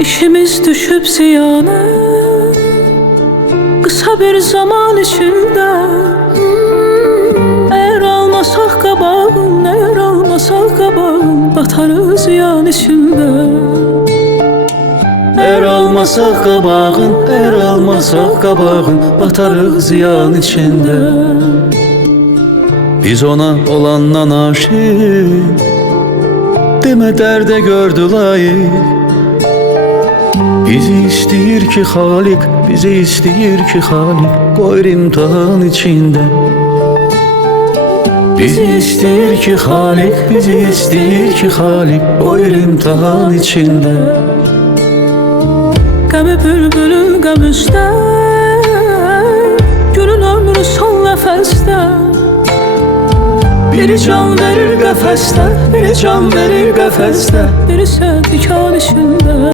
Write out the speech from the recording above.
İşimiz düşüp ziyana, kısa bir zaman içinde. Eğer almasak kabağın, eğer almasak kabağın, batarız ziyan içinde. Eğer almasak kabağın, eğer almasak kabağın, batarız ziyan içinde. Biz ona olandan aşık, deme derde gördü layık. Bizi isteyir ki Halik, bizi isteyir ki Halik, koyur imtihan içinde. Bizi isteyir ki Halik, bizi isteyir ki Halik, koyur imtihan içinde. Qəmi bülbülün qəmüzdə, gülün ömrü son nəfəsdə. Biri can verir qəfəsdə, biri can verir qəfəsdə, Biri isə dikan içində.